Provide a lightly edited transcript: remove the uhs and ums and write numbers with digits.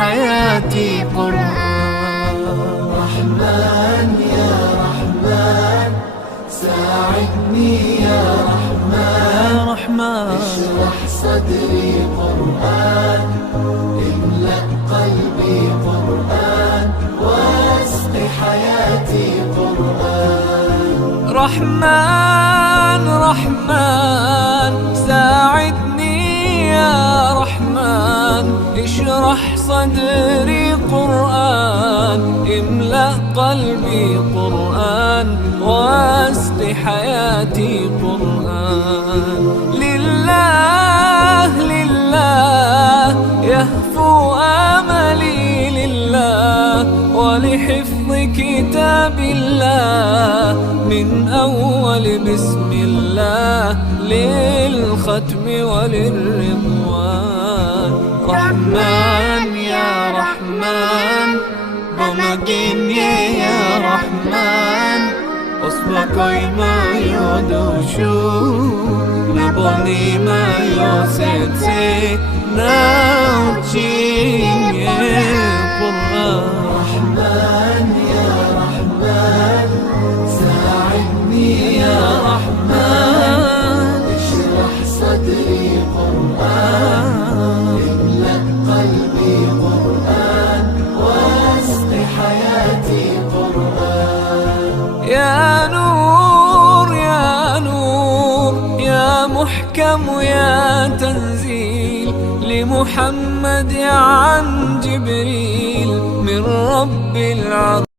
حياتي قرآن. رحمن يا رحمن ساعدني يا رحمن اشرح صدري قرآن املأ قلبي قرآن واسق حياتي قرآن. رحمن رحمن ساعدني يا رحمن اشرح صدري قرآن املأ قلبي قرآن واسق حياتي قرآن. لله لله يهفو آملي لله ولحفظ كتاب الله من أول بسم الله للختم وللرضوان. رحمن يا رحمن بمجيني يا رحمن أصبحي ما يدوشو نبني ما يوسيتي ناوتشي قرآن. رحمن يا رحمن ساعدني يا رحمن اشرح صدري قرآن املأ قلبي قرآن واسق حياتي قرآن. يا نور يا نور يا محكم يا تنزيل لمحمد عن جبريل من رب العالمين.